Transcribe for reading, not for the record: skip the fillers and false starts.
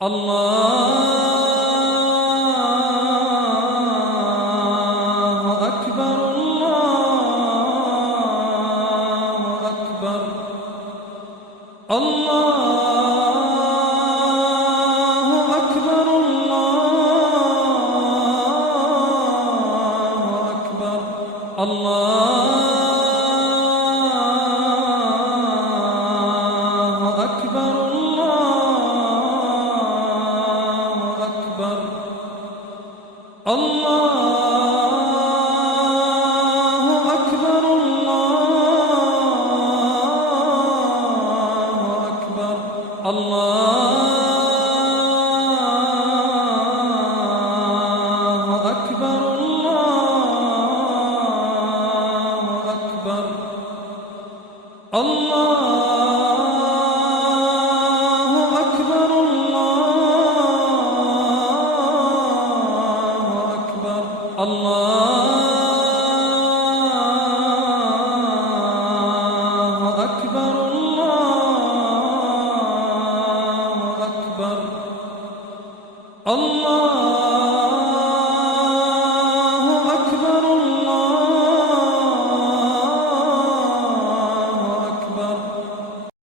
الله أكبر الله أكبر الله أكبر الله أكبر الله أكبر الله أكبر الله أكبر الله أكبر الله أكبر الله أكبر الله أكبر الله أكبر الله